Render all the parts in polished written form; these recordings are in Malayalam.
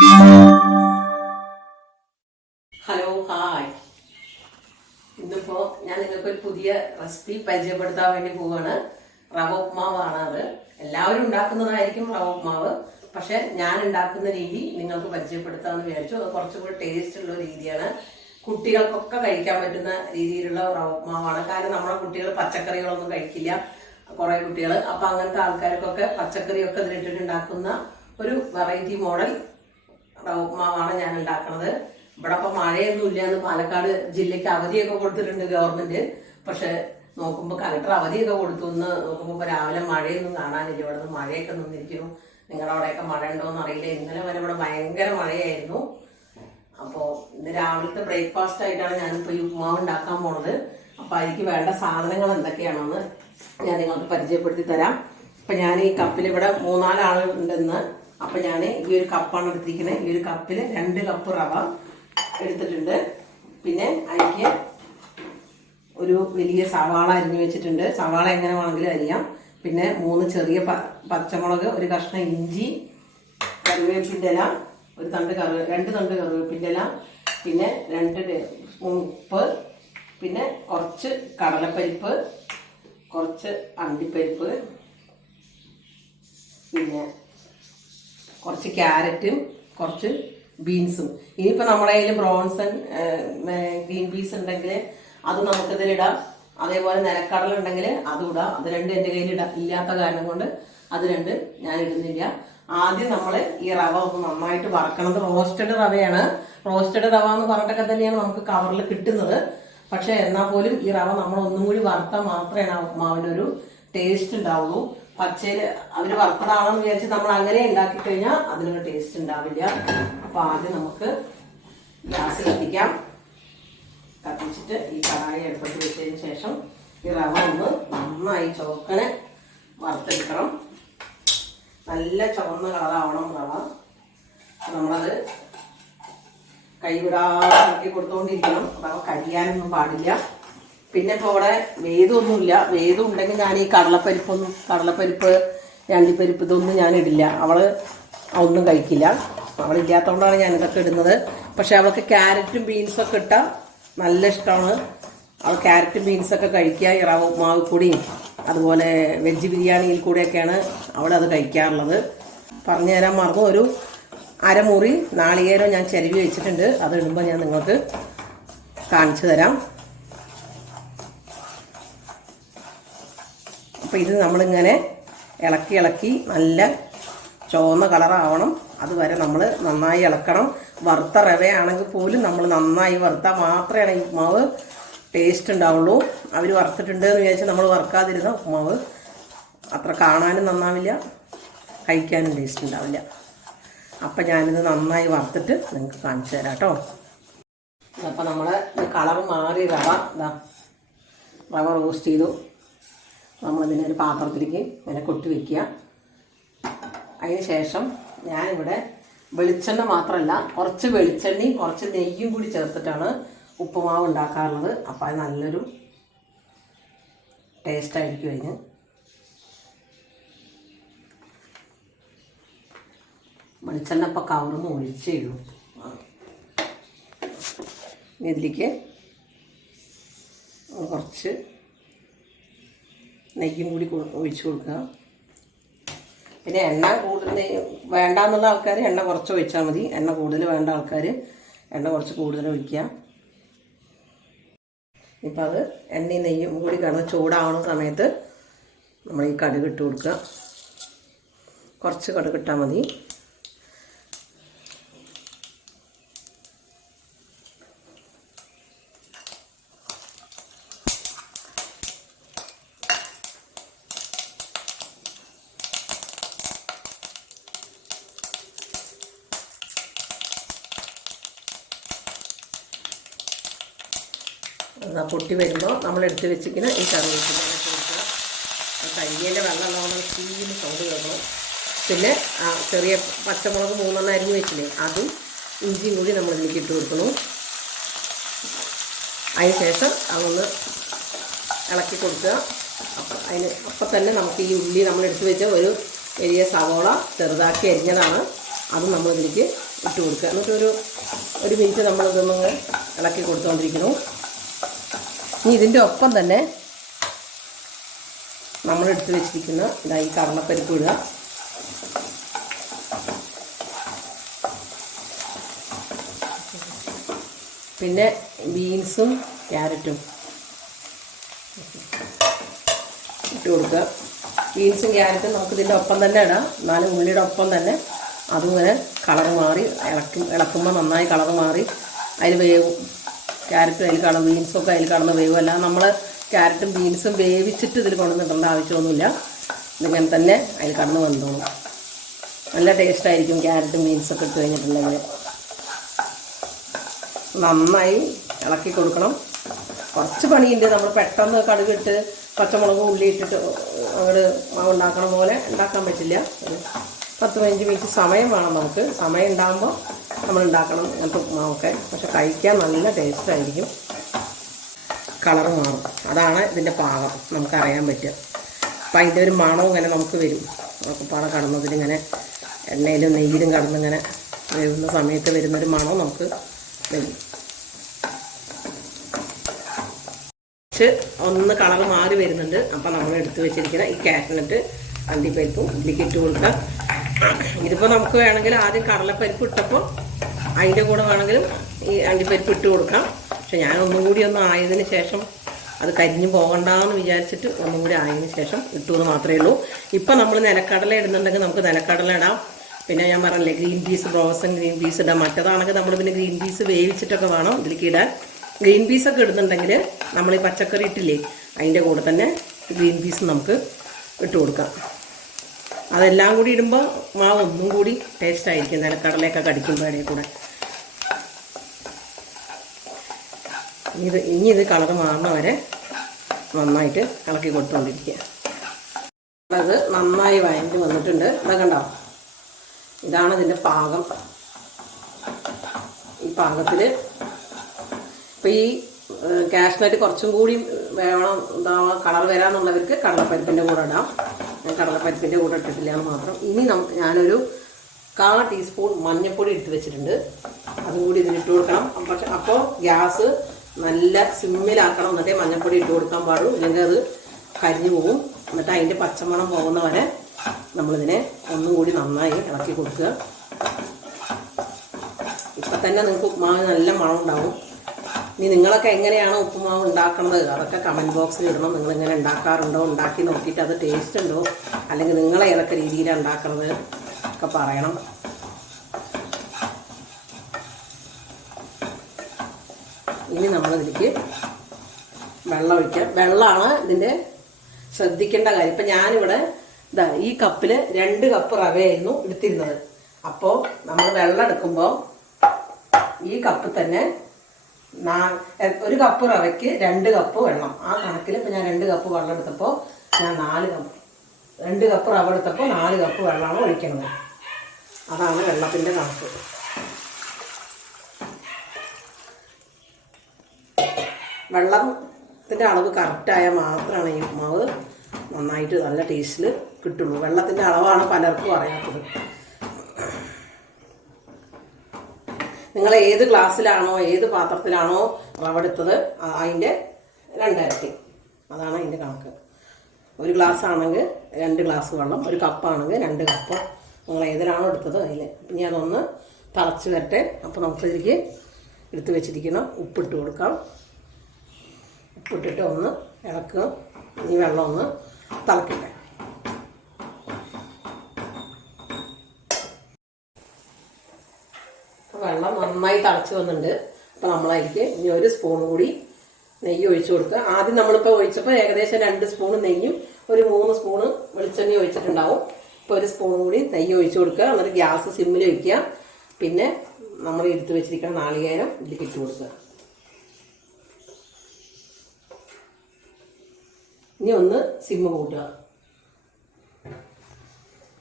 Hello hi. ഇന്നിപ്പോൾ ഞാൻ നിങ്ങൾക്കൊരു പുതിയ റെസിപ്പി പരിചയപ്പെടുത്താൻ വേണ്ടി പോവുകയാണ്. റവ ഉപ്മാവാണ്. അത് എല്ലാവരും ഉണ്ടാക്കുന്നതായിരിക്കും റവ ഉപ്മാവ്. പക്ഷെ ഞാൻ ഉണ്ടാക്കുന്ന രീതി നിങ്ങൾക്ക് പരിചയപ്പെടുത്താമെന്ന് വിചാരിച്ചു. അത് കുറച്ചും കൂടി ടേസ്റ്റ് ഉള്ള രീതിയാണ്. കുട്ടികൾക്കൊക്കെ കഴിക്കാൻ പറ്റുന്ന രീതിയിലുള്ള റവ ഉപ്മാവാണ്. കാരണം നമ്മുടെ കുട്ടികൾ പച്ചക്കറികളൊന്നും കഴിക്കില്ല, കുറേ കുട്ടികൾ. അപ്പം അങ്ങനത്തെ ആൾക്കാർക്കൊക്കെ പച്ചക്കറിയൊക്കെ ഇതിലിട്ടിട്ട് ഉണ്ടാക്കുന്ന ഒരു വെറൈറ്റി മോഡൽ റവ ഉപ്മാവാണ് ഞാൻ ഉണ്ടാക്കുന്നത്. ഇവിടെ ഇപ്പം മഴയൊന്നും ഇല്ല എന്ന് പാലക്കാട് ജില്ലയ്ക്ക് അവധിയൊക്കെ കൊടുത്തിട്ടുണ്ട് ഗവൺമെന്റ്. പക്ഷെ നോക്കുമ്പോൾ കലക്ടർ അവധിയൊക്കെ കൊടുത്തു. എന്ന് നോക്കുമ്പോൾ ഇപ്പോൾ രാവിലെ മഴയൊന്നും കാണാനില്ല. ഇവിടെ നിന്ന് മഴയൊക്കെ നിന്നിരിക്കുന്നു. നിങ്ങളുടെ അവിടെയൊക്കെ മഴ ഉണ്ടോയെന്ന് അറിയില്ല. ഇന്നലെ വരെ ഇവിടെ ഭയങ്കര മഴയായിരുന്നു. അപ്പോൾ ഇന്ന് രാവിലത്തെ ബ്രേക്ക്ഫാസ്റ്റ് ആയിട്ടാണ് ഞാനിപ്പോൾ ഈ ഉപ്മാവ് ഉണ്ടാക്കാൻ പോണത്. അപ്പോൾ അതിലേക്ക് വേണ്ട സാധനങ്ങൾ എന്തൊക്കെയാണെന്ന് ഞാൻ നിങ്ങൾക്ക് പരിചയപ്പെടുത്തി തരാം. അപ്പം ഞാൻ ഈ കപ്പിൽ ഇവിടെ 3-4 ആളുണ്ടെന്ന്. അപ്പം ഞാൻ ഈ ഒരു കപ്പാണ് എടുത്തിരിക്കുന്നത്. ഈ ഒരു കപ്പിൽ 2 കപ്പ് റവ എടുത്തിട്ടുണ്ട്. പിന്നെ അതിലേക്ക് ഒരു വലിയ സവാള അരിഞ്ഞു വെച്ചിട്ടുണ്ട്. സവാള എങ്ങനെ വേണമെങ്കിലും അരിയാം. പിന്നെ 3 ചെറിയ പച്ചമുളക്, ഒരു കഷ്ണം ഇഞ്ചി, കറിവേപ്പിൻ്റെ ഇല, 2 തണ്ട് കറിവേപ്പിൻ്റെ ഇല, പിന്നെ 2 സ്പൂൺ ഉപ്പ്, പിന്നെ കുറച്ച് കടലപ്പരിപ്പ്, കുറച്ച് അണ്ടിപ്പരിപ്പ്, പിന്നെ കുറച്ച് ക്യാരറ്റും കുറച്ച് ബീൻസും. ഇനിയിപ്പോൾ നമ്മുടെ കയ്യിൽ ബ്രോൺസൺ ഗ്രീൻ പീസ് ഉണ്ടെങ്കിൽ അത് നമുക്കിതിലിടാം. അതേപോലെ നിലക്കടല ഉണ്ടെങ്കിൽ അതും ഇടാം. അത് 2 എൻ്റെ കയ്യിൽ ഇല്ലാത്ത കാരണം കൊണ്ട് അത് 2 ഞാൻ ഇടുന്നില്ല. ആദ്യം നമ്മൾ ഈ റവ ഒന്ന് നന്നായിട്ട് വറക്കണത്. റോസ്റ്റഡ് റവയാണ്. റോസ്റ്റഡ് റവ എന്ന് പറഞ്ഞിട്ടൊക്കെ തന്നെയാണ് നമുക്ക് കവറിൽ കിട്ടുന്നത്. പക്ഷെ എന്നാൽ പോലും ഈ റവ നമ്മൾ ഒന്നും കൂടി വറുത്താൽ മാത്രമേ ആ ഉപ്മാവിനൊരു ടേസ്റ്റ് ഉണ്ടാവുള്ളൂ. പച്ചയിൽ അവർ വറുത്തതാണെന്ന് വിചാരിച്ച് നമ്മൾ അങ്ങനെ ഉണ്ടാക്കി കഴിഞ്ഞാൽ അതിനൊരു ടേസ്റ്റ് ഉണ്ടാവില്ല. അപ്പോൾ ആദ്യം നമുക്ക് ഗ്യാസ് കത്തിക്കാം. കത്തിച്ചിട്ട് ഈ കടായി അടുപ്പത്ത് വെച്ചതിന് ശേഷം ഈ റവ ഒന്ന് നന്നായി ചുവക്കനെ വറുത്തെടുക്കണം. നല്ല ചുവന്ന കളറാവണം റവ. നമ്മളത് കൈവിടാതെ ഇളക്കി കൊടുത്തുകൊണ്ടിരിക്കണം. റവ കരിയാനൊന്നും പാടില്ല. പിന്നെ ഇപ്പോൾ ഇവിടെ വേദമൊന്നുമില്ല. വേദം ഉണ്ടെങ്കിൽ ഞാൻ ഈ കടലപ്പരിപ്പ്, അണ്ടിപ്പരിപ്പ് ഇതൊന്നും ഞാൻ ഇടില്ല. അവള് ഒന്നും കഴിക്കില്ല. അവളില്ലാത്തതുകൊണ്ടാണ് ഞാൻ ഇതൊക്കെ ഇടുന്നത്. പക്ഷെ അവൾക്ക് ക്യാരറ്റും ബീൻസൊക്കെ ഇട്ടാൽ നല്ല ഇഷ്ടമാണ്. അവൾ ക്യാരറ്റും ബീൻസൊക്കെ കഴിക്കുക. ഈ റവ ഉപ്മാവ് കൂടിയും അതുപോലെ വെജ് ബിരിയാണിയിൽ കൂടെയൊക്കെയാണ് അവളത് കഴിക്കാറുള്ളത്. പറഞ്ഞു തരാൻ മറന്നു. ഒരു അരമുറി നാളികേരം ഞാൻ ചിരവി വെച്ചിട്ടുണ്ട്. അത് ഇടുമ്പോൾ ഞാൻ നിങ്ങൾക്ക് കാണിച്ചു തരാം. അപ്പോൾ ഇത് നമ്മളിങ്ങനെ ഇളക്കി നല്ല ചുവന്ന കളറാവണം. അതുവരെ നമ്മൾ നന്നായി ഇളക്കണം. വറുത്ത റവയാണെങ്കിൽ പോലും നമ്മൾ നന്നായി വറുത്താൽ മാത്രമേ ഈ ഉപ്മാവ് ടേസ്റ്റ് ഉണ്ടാവുള്ളൂ. അവർ വറുത്തിട്ടുണ്ട് എന്ന് വിചാരിച്ച് നമ്മൾ വറുക്കാതിരുന്ന ഉപ്മാവ് അത്ര കാണാനും നന്നാവില്ല, കഴിക്കാനും ടേസ്റ്റ് ഉണ്ടാവില്ല. അപ്പം ഞാനിത് നന്നായി വറുത്തിട്ട് നിങ്ങൾക്ക് കാണിച്ചു തരാം കേട്ടോ. അപ്പോൾ നമ്മൾ കളർ മാറി റവ റോസ്റ്റ് ചെയ്തു. നമ്മളിതിനൊരു പാത്രത്തിലേക്ക് ഇങ്ങനെ കൊട്ടി വയ്ക്കുക. അതിന് ശേഷം ഞാനിവിടെ വെളിച്ചെണ്ണ മാത്രമല്ല, കുറച്ച് വെളിച്ചെണ്ണയും കുറച്ച് നെയ്യും കൂടി ചേർത്തിട്ടാണ് ഉപ്പുമാവ് ഉണ്ടാക്കാറുള്ളത്. അപ്പോൾ അത് നല്ലൊരു ടേസ്റ്റായിരിക്കും അതിന്. വെളിച്ചെണ്ണ ഇപ്പോൾ കവർന്ന് ഒഴിച്ചേ ഉള്ളൂ. ഇതിലേക്ക് കുറച്ച് നെയ്യും കൂടി ഒഴിച്ച് കൊടുക്കുക. പിന്നെ എണ്ണ കൂടുതൽ വേണ്ടാന്നുള്ള ആൾക്കാർ എണ്ണ കുറച്ച് ഒഴിച്ചാൽ മതി. എണ്ണ കൂടുതൽ വേണ്ട ആൾക്കാർ എണ്ണ കുറച്ച് കൂടുതൽ ഒഴിക്കുക. ഇപ്പം അത് എണ്ണയും നെയ്യും കൂടി കിടന്ന് ചൂടാവുന്ന സമയത്ത് നമ്മൾ ഈ കടുക് ഇട്ട് കൊടുക്കുക. കുറച്ച് കടുക് ഇട്ടാൽ മതി. പൊട്ടി വരുമ്പോൾ നമ്മൾ എടുത്ത് വെച്ചിരിക്കുന്ന ഈ കറിവേപ്പില കൊടുക്കുക. കരിയേൻ്റെ വെള്ളമുള്ള ചീന്ന് സൗണ്ട് കേൾക്കണം. പിന്നെ ചെറിയ പച്ചമുളക് 3 അരിഞ്ഞ് വെച്ചില്ലേ, അതും ഇഞ്ചിയും കൂടി നമ്മൾ ഇതിലേക്ക് ഇട്ട് കൊടുക്കണം. അതിന് ശേഷം അതൊന്ന് ഇളക്കി കൊടുക്കുക. അപ്പം തന്നെ നമുക്ക് ഈ ഉള്ളി നമ്മൾ എടുത്ത് വെച്ച ഒരു വലിയ സവോള ചെറുതാക്കി അരിഞ്ഞതാണ്, അതും നമ്മൾ ഇതിലേക്ക് ഇട്ട് കൊടുക്കുക. എന്നിട്ട് ഒരു മിനിറ്റ് നമ്മളിതൊന്ന് ഇളക്കി കൊടുത്തുകൊണ്ടിരിക്കുന്നു. ഇനി ഇതിൻ്റെ ഒപ്പം തന്നെ നമ്മളെടുത്ത് വെച്ചിരിക്കുന്ന ഈ കടലപ്പരിപ്പ് ഇടുക. പിന്നെ ബീൻസും ക്യാരറ്റും ഇട്ട് കൊടുക്കുക. ബീൻസും ക്യാരറ്റും നമുക്ക് ഇതിൻ്റെ ഒപ്പം തന്നെ ഇടാം. എന്നാലും ഉള്ളിയുടെ ഒപ്പം തന്നെ അതുമിങ്ങനെ കളർ മാറി ഇളക്കുമ്പോൾ നന്നായി കളർ മാറി അതിൽ വേവും. ക്യാരറ്റും അതിൽ കടന്ന് ബീൻസൊക്കെ അതിൽ കടന്ന് വേവും. അല്ലാതെ നമ്മൾ ക്യാരറ്റും ബീൻസും വേവിച്ചിട്ട് ഇതിൽ കൊണ്ടുവന്നിട്ടേണ്ട ആവശ്യമൊന്നുമില്ല. ഇതിങ്ങനെ തന്നെ അതിൽ കടന്ന് വന്നോളും. നല്ല ടേസ്റ്റായിരിക്കും ക്യാരറ്റും ബീൻസൊക്കെ ഇട്ട് കഴിഞ്ഞിട്ടുണ്ടെങ്കിൽ. നന്നായി ഇളക്കി കൊടുക്കണം. കുറച്ച് പണിയുണ്ട്. നമ്മൾ പെട്ടെന്ന് കടുകിട്ട് പച്ചമുളകും ഉള്ളി ഇട്ടിട്ട് അങ്ങോട്ട് മാവ് ഉണ്ടാക്കണ പോലെ ഉണ്ടാക്കാൻ പറ്റില്ല. 10-15 മിനിറ്റ് സമയം വേണം നമുക്ക്. സമയം ഉണ്ടാകുമ്പോൾ നമ്മൾ ഉണ്ടാക്കണം അങ്ങനത്തെ മാവൊക്കെ. പക്ഷെ കഴിക്കാൻ നല്ല ടേസ്റ്റായിരിക്കും. കളർ മാറും. അതാണ് ഇതിൻ്റെ പാകം നമുക്കറിയാൻ പറ്റുക. അപ്പം അതിൻ്റെ ഒരു മണം ഇങ്ങനെ നമുക്ക് വരും. നമുക്ക് പാട കടന്നതിലിങ്ങനെ എണ്ണയിലും നെയ്യിലും കടന്നിങ്ങനെ വേവുന്ന സമയത്ത് വരുന്നൊരു മണം നമുക്ക് വരും. ഒന്ന് കളർ മാറി വരുന്നുണ്ട്. അപ്പം നമ്മൾ എടുത്ത് വെച്ചിരിക്കുന്ന ഈ കാഷ്നട്ട് അണ്ടിപ്പരിപ്പും ഇതിലേക്ക് ഇട്ട് കൊടുക്കുക. ഇതിപ്പോൾ നമുക്ക് വേണമെങ്കിൽ ആദ്യം കടലപ്പരിപ്പ് ഇട്ടപ്പോൾ അതിൻ്റെ കൂടെ വേണമെങ്കിലും ഈ അണ്ടിപ്പരിപ്പ് ഇട്ട് കൊടുക്കാം. പക്ഷെ ഞാൻ ഒന്നും കൂടി ആയതിന് ശേഷം അത് കരിഞ്ഞു പോകണ്ടെന്ന് വിചാരിച്ചിട്ട് ഒന്നും കൂടി ആയതിന് ശേഷം ഇട്ടു എന്ന് മാത്രമേ ഉള്ളൂ. ഇപ്പം നമ്മൾ നിലക്കടല ഇടുന്നുണ്ടെങ്കിൽ നമുക്ക് നിലക്കടല ഇടാം. പിന്നെ ഞാൻ പറഞ്ഞില്ലേ green peas, frozen green peas ഇടാം. മറ്റേതാണെങ്കിൽ നമ്മൾ പിന്നെ ഗ്രീൻ പീസ് വേവിച്ചിട്ടൊക്കെ വേണം ഇതിലേക്ക് ഇടാൻ. ഗ്രീൻ പീസൊക്കെ ഇടുന്നുണ്ടെങ്കിൽ നമ്മൾ ഈ പച്ചക്കറി ഇട്ടില്ലേ അതിൻ്റെ കൂടെ തന്നെ ഗ്രീൻ പീസ് നമുക്ക് ഇട്ട് കൊടുക്കാം. അതെല്ലാം കൂടി ഇടുമ്പോൾ മാവ് ഒന്നും കൂടി ടേസ്റ്റായിരിക്കും നിലക്കടലയൊക്കെ കടിക്കുമ്പോൾ ഇടയിൽ കൂടെ. ഇനി ഇത് കളർ മാറുന്ന വരെ നന്നായിട്ട് ഇളക്കി കൊടുത്തുകൊണ്ടിരിക്കുക. അത് നന്നായി വഴഞ്ഞ് വന്നിട്ടുണ്ട്. ഇതൊക്കെ കണ്ടോ? ഇതാണ് ഇതിൻ്റെ പാകം. ഈ പാകത്തിൽ ഇപ്പോൾ ഈ കാഷ്നട്ട് കുറച്ചും കൂടി വേണം കളർ വരാമെന്നുള്ളവർക്ക് കടലപ്പരിപ്പിൻ്റെ കൂടെ ഇടാം. ഞാൻ കടലപ്പരിപ്പിൻ്റെ കൂടെ ഇട്ടിട്ടില്ല എന്ന് മാത്രം. ഇനി ഞാനൊരു 1/4 ടീസ്പൂൺ മഞ്ഞൾപ്പൊടി ഇട്ട് വെച്ചിട്ടുണ്ട്. അതും കൂടി ഇതിലിട്ട് കൊടുക്കണം. പക്ഷെ അപ്പോൾ ഗ്യാസ് നല്ല സിമ്മിലാക്കണം. എന്നിട്ടേ മഞ്ഞൾപ്പൊടി ഇട്ട് കൊടുക്കാൻ പാടുള്ളൂ. ഇല്ലെങ്കിൽ അത് കരിഞ്ഞു പോകും. എന്നിട്ട് അതിൻ്റെ പച്ചമണം പോകുന്ന വരെ നമ്മളിതിനെ ഒന്നും കൂടി നന്നായി ഇളക്കി കൊടുക്കുക. ഇപ്പം തന്നെ നിങ്ങൾക്ക് ഉപ്പുമാവ് നല്ല മണം ഉണ്ടാവും. ഇനി നിങ്ങളൊക്കെ എങ്ങനെയാണ് ഉപ്പുമാവ് ഉണ്ടാക്കുന്നത് അതൊക്കെ കമൻറ്റ് ബോക്സിൽ ഇടണം. നിങ്ങളിങ്ങനെ ഉണ്ടാക്കാറുണ്ടോ, ഉണ്ടാക്കി നോക്കിയിട്ട് അത് ടേസ്റ്റ് ഉണ്ടോ, അല്ലെങ്കിൽ നിങ്ങൾ ഏതൊക്കെ രീതിയിലാണ് ഉണ്ടാക്കുന്നത് ഒക്കെ പറയണം. ഇനി നമ്മളിതിലേക്ക് വെള്ളം ഒഴിക്കാം. വെള്ളമാണ് ഇതിൻ്റെ ശ്രദ്ധിക്കേണ്ട കാര്യം. ഇപ്പം ഞാനിവിടെ ഈ കപ്പിൽ 2 കപ്പ് റവയായിരുന്നു എടുത്തിരുന്നത്. അപ്പോൾ നമ്മൾ വെള്ളം എടുക്കുമ്പോൾ ഈ കപ്പ് തന്നെ 1 കപ്പ് റവയ്ക്ക് 2 കപ്പ് വെള്ളം. ആ കണക്കിൽ ഇപ്പം ഞാൻ 2 കപ്പ് വെള്ളം എടുത്തപ്പോൾ ഞാൻ 2 കപ്പ് റവ എടുത്തപ്പോൾ 4 കപ്പ് വെള്ളമാണ് ഒഴിക്കുന്നത്. അതാണ് വെള്ളത്തിൻ്റെ കണക്ക്. വെള്ളത്തിൻ്റെ അളവ് കറക്റ്റായാൽ മാത്രമാണ് ഈ ഉപ്പുമാവ് നന്നായിട്ട് നല്ല ടേസ്റ്റിൽ കിട്ടുള്ളൂ. വെള്ളത്തിൻ്റെ അളവാണ് പലർക്കും അറിയാത്തത്. നിങ്ങൾ ഏത് ഗ്ലാസ്സിലാണോ ഏത് പാത്രത്തിലാണോ റവ എടുത്തത് അതിൻ്റെ 2 ഇരട്ടി. അതാണ് അതിൻ്റെ കണക്ക്. 1 ഗ്ലാസ് ആണെങ്കിൽ 2 ഗ്ലാസ് വെള്ളം, 1 കപ്പാണെങ്കിൽ 2 കപ്പ്. നിങ്ങൾ ഏതിലാണോ എടുത്തത് അതിൽ. ഇനി അതൊന്ന് തിളച്ച് വരട്ടെ. അപ്പോൾ നമുക്കിതിലേക്ക് എടുത്ത് വെച്ചിരിക്കണം ഉപ്പിട്ട് കൊടുക്കാം. ഉപ്പിട്ടിട്ട് ഒന്ന് ഇളക്കുക. ഈ വെള്ളം ഒന്ന് തിളക്കട്ടെ. വെള്ളം നന്നായി തിളച്ച് വന്നിട്ടുണ്ട്. അപ്പോൾ നമ്മളതിലേക്ക് ഇനി 1 സ്പൂൺ കൂടി നെയ്യ് ഒഴിച്ചു കൊടുക്കുക. ആദ്യം നമ്മളിപ്പോൾ ഒഴിച്ചപ്പോൾ ഏകദേശം 2 സ്പൂൺ നെയ്യും 3 സ്പൂണ് വെളിച്ചെണ്ണ ഒഴിച്ചിട്ടുണ്ടാവും. ഇപ്പോൾ 1 സ്പൂൺ കൂടി നെയ്യ് ഒഴിച്ചു കൊടുക്കുക. എന്നിട്ട് ഗ്യാസ് സിമ്മിൽ വയ്ക്കുക. പിന്നെ നമ്മൾ എടുത്ത് വെച്ചിരിക്കുന്ന നാളികേരം ഇതിലേക്ക് ഇട്ട് കൊടുക്കുക. ഇനി ഒന്ന് സിമ്മ് കൂട്ടുക.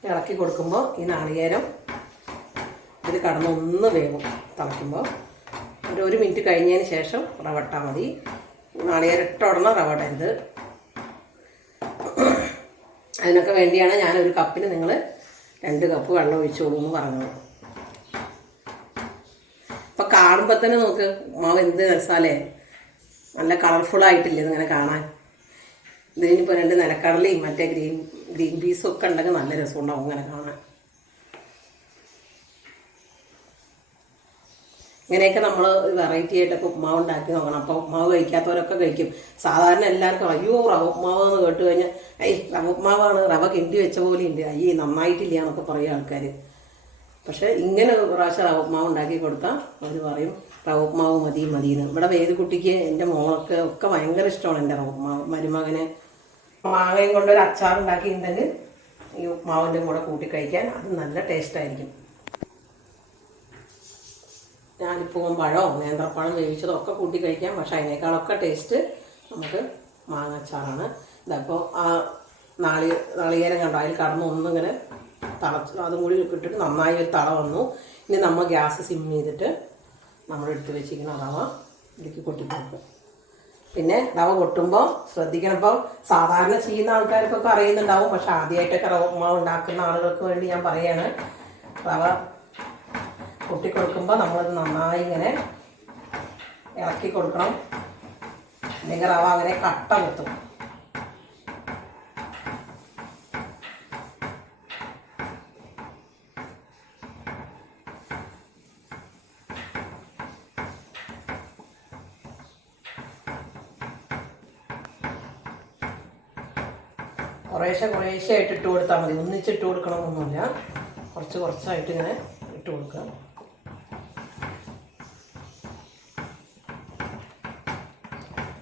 ഇളക്കി കൊടുക്കുമ്പോൾ ഈ നാളികേരം ഇതിൽ കടന്നൊന്ന് വേവും. തിളയ്ക്കുമ്പോൾ 1 മിനിറ്റ് കഴിഞ്ഞതിന് ശേഷം റവ ഇട്ടാൽ മതി. നാളികേരം ഇട്ട ഉടനെ റവ ഇടരുത്. അതിനൊക്കെ വേണ്ടിയാണ് ഞാൻ 1 കപ്പിന് നിങ്ങൾ 2 കപ്പ് വെള്ളം ഒഴിച്ചോളൂ എന്ന് പറഞ്ഞത്. കാണുമ്പോൾ തന്നെ നോക്ക് ഉപ്മാവ് എന്ത് രസാലേ, നല്ല കളർഫുൾ ആയിട്ടില്ലേ ഇതിങ്ങനെ കാണാൻ. ഇതിനിപ്പോൾ 2 നിലക്കടലയും മറ്റേ ഗ്രീൻ പീസും ഒക്കെ ഉണ്ടെങ്കിൽ നല്ല രസമുണ്ടാവും ഇങ്ങനെ കാണാൻ. ഇങ്ങനെയൊക്കെ നമ്മൾ വെറൈറ്റി ആയിട്ടൊക്കെ ഉപ്മാവ് ഉണ്ടാക്കി നോക്കണം. അപ്പോൾ ഉപ്മാവ് കഴിക്കാത്തവരൊക്കെ കഴിക്കും. സാധാരണ എല്ലാവർക്കും അയ്യോ റവ ഉപ്മാവ് എന്ന് കേട്ട് കഴിഞ്ഞാൽ റവ ഉപ്മാവാണ്, റവ കിണ്ടി വെച്ച പോലെ ഉണ്ട്, അയ്യേ നന്നായിട്ടില്ല എന്നൊക്കെ പറയും ആൾക്കാർ. പക്ഷേ ഇങ്ങനെ ഒരു പ്രാവശ്യം റവ ഉപ്മാവ് ഉണ്ടാക്കി കൊടുത്താൽ അവർ പറയും റവ ഉപ്മാവ് മതിയെന്ന്. ഇവിടെ വേദക്കുട്ടിക്ക് എൻ്റെ മോൾക്ക് ഒക്കെ ഭയങ്കര ഇഷ്ടമാണ് എൻ്റെ റവ ഉപ്മാവ്. മരുമകന് മാങ്ങയും കൊണ്ടൊരു അച്ചാർ ഉണ്ടാക്കിയിട്ടുണ്ടെങ്കിൽ ഈ ഉപ്മാവിൻ്റെ കൂടെ കൂട്ടി കഴിക്കാൻ അത് നല്ല ടേസ്റ്റായിരിക്കും. ഞാനിപ്പോൾ പഴമോ നേന്ത്രപ്പഴം വേവിച്ചതോ ഒക്കെ കൂട്ടി കഴിക്കാം. പക്ഷെ അതിനേക്കാളൊക്കെ ടേസ്റ്റ് നമുക്ക് മാങ്ങച്ചാറാണ്. ഇതപ്പോൾ ആ നാളികേരം കണ്ടോ അതിൽ കടന്ന് ഒന്നിങ്ങനെ തിളച്ച് അതും കൂടി ഇട്ടിട്ട് നന്നായി ഒരു തള വന്നു. ഇനി നമ്മൾ ഗ്യാസ് സിം ചെയ്തിട്ട് നമ്മളെടുത്ത് വെച്ചിരിക്കുന്ന റവ ഇതിലേക്ക് കൊട്ടിക്കൊടുക്കും. പിന്നെ റവ കൊട്ടുമ്പോൾ ശ്രദ്ധിക്കണം. ഇപ്പോൾ സാധാരണ ചെയ്യുന്ന ആൾക്കാർക്കൊക്കെ അറിയുന്നുണ്ടാവും, പക്ഷെ ആദ്യമായിട്ടൊക്കെ റവ ഉപ്മാവ് ഉണ്ടാക്കുന്ന ആളുകൾക്ക് വേണ്ടി ഞാൻ പറയുകയാണ്. റവ കൊട്ടിക്കൊടുക്കുമ്പോൾ നമ്മളത് നന്നായി ഇങ്ങനെ ഇളക്കി കൊടുക്കണം, അല്ലെങ്കിൽ റവ അങ്ങനെ കട്ട കുത്തും. കുറേശ്ശെ ആയിട്ട് ഇട്ട് കൊടുത്താൽ മതി, ഒന്നിച്ചിട്ട് കൊടുക്കണമെന്നൊന്നുമില്ല. കുറച്ചായിട്ട് ഇങ്ങനെ ഇട്ട് കൊടുക്കുക.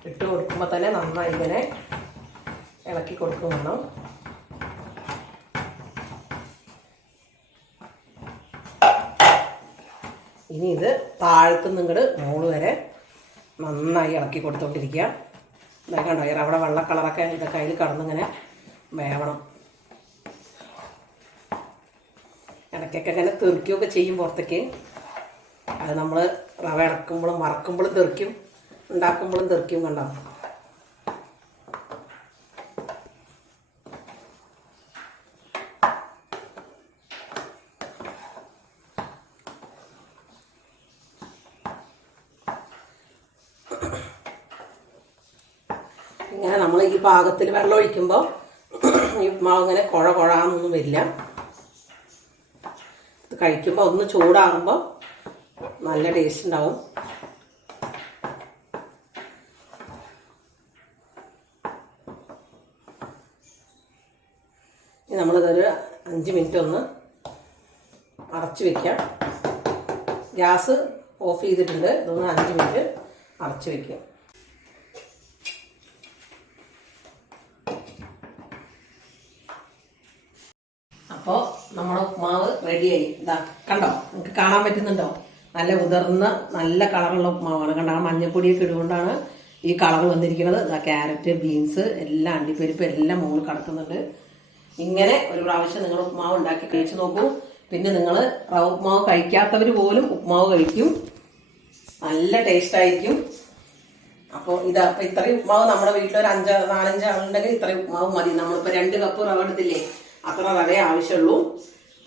ഇട്ട് കൊടുക്കുമ്പോൾ തന്നെ നന്നായി ഇങ്ങനെ ഇളക്കി കൊടുക്കും വേണം. ഇനി ഇത് താഴത്തുനിന്ന് ഇങ്ങോട്ട് മുകളിൽ വരെ നന്നായി ഇളക്കി കൊടുത്തോണ്ടിരിക്കുക. ഇതൊക്കെ ഉണ്ടോ അവിടെ വെള്ള കളറൊക്കെ ഇതൊക്കെ അതിൽ കടന്നിങ്ങനെ വേവണം. ഇടയ്ക്കൊക്കെ ഇങ്ങനെ തെറിക്കുകയൊക്കെ ചെയ്യും പുറത്തേക്ക്. അത് നമ്മൾ റവ ഇളക്കുമ്പോഴും വറക്കുമ്പോഴും തെറിക്കും, ഉണ്ടാക്കുമ്പോഴും തെറിക്കും. കണ്ടോ ഇങ്ങനെ നമ്മൾ ഈ പാകത്തിൽ വെള്ളം ഒഴിക്കുമ്പോൾ ഈ ഉപ്മാവ് ഇങ്ങനെ കുഴാന്നൊന്നും വരില്ല. ഇത് കഴിക്കുമ്പോൾ ഒന്ന് ചൂടാകുമ്പോൾ നല്ല ടേസ്റ്റ് ഉണ്ടാവും. നമ്മളിതൊരു 5 മിനിറ്റ് ഒന്ന് അടച്ചു വയ്ക്കാം. ഗ്യാസ് ഓഫ് ചെയ്തിട്ടുണ്ട്. ഇതൊന്ന് 5 മിനിറ്റ് അടച്ചു വയ്ക്കുക. അപ്പോൾ നമ്മുടെ ഉപ്മാവ് റെഡിയായി. ഇതാ കണ്ടോ, നിങ്ങൾക്ക് കാണാൻ പറ്റുന്നുണ്ടോ? നല്ല ഉതിർന്ന നല്ല കളറുള്ള ഉപ്മാവാണ്. കണ്ടോ, മഞ്ഞപ്പൊടിയൊക്കെ ഇടുകൊണ്ടാണ് ഈ കളർ വന്നിരിക്കുന്നത്. ഇതാ ക്യാരറ്റ്, ബീൻസ് എല്ലാം അണ്ടിപ്പരിപ്പ് എല്ലാം മുകളിൽ കിടക്കുന്നുണ്ട്. ഇങ്ങനെ ഒരു പ്രാവശ്യം നിങ്ങൾ ഉപ്മാവ് ഉണ്ടാക്കി കഴിച്ചു നോക്കൂ. പിന്നെ നിങ്ങൾ റവ ഉപ്മാവ് കഴിക്കാത്തവർ പോലും ഉപ്മാവ് കഴിക്കും, നല്ല ടേസ്റ്റ് ആയിരിക്കും. അപ്പോൾ ഇത്രയും ഉപ്മാവ് നമ്മുടെ വീട്ടിലൊരു 4-5 ആളുണ്ടെങ്കിൽ ഇത്രയും ഉപ്മാവ് മതി. നമ്മളിപ്പോൾ 2 കപ്പ് റവ എടുത്തില്ലേ, അത്ര റവയെ ആവശ്യമുള്ളൂ.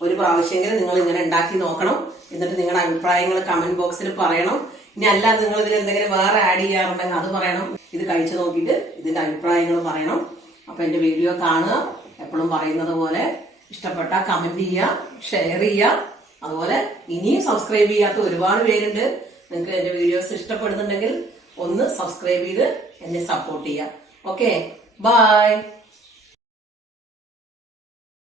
ഒരു പ്രാവശ്യമെങ്കിലും നിങ്ങൾ ഇങ്ങനെ ഉണ്ടാക്കി നോക്കണം. എന്നിട്ട് നിങ്ങളുടെ അഭിപ്രായങ്ങൾ കമന്റ് ബോക്സിൽ പറയണം. ഇനി അല്ല നിങ്ങൾ ഇതിൽ എന്തെങ്കിലും വേറെ ആഡ് ചെയ്യാറുണ്ടെങ്കിൽ അത് പറയണം. ഇത് കഴിച്ചു നോക്കിയിട്ട് ഇതിന്റെ അഭിപ്രായങ്ങൾ പറയണം. അപ്പോൾ എൻ്റെ വീഡിയോ കാണുക. എപ്പോഴും പറയുന്നത് പോലെ ഇഷ്ടപ്പെട്ട കമന്റ് ചെയ്യുക, ഷെയർ ചെയ്യുക. അതുപോലെ ഇനിയും സബ്സ്ക്രൈബ് ചെയ്യാത്ത ഒരുപാട് പേരുണ്ട്. നിങ്ങൾക്ക് എൻ്റെ വീഡിയോസ് ഇഷ്ടപ്പെടുന്നുണ്ടെങ്കിൽ ഒന്ന് സബ്സ്ക്രൈബ് ചെയ്ത് എന്നെ സപ്പോർട്ട് ചെയ്യുക. Okay, by.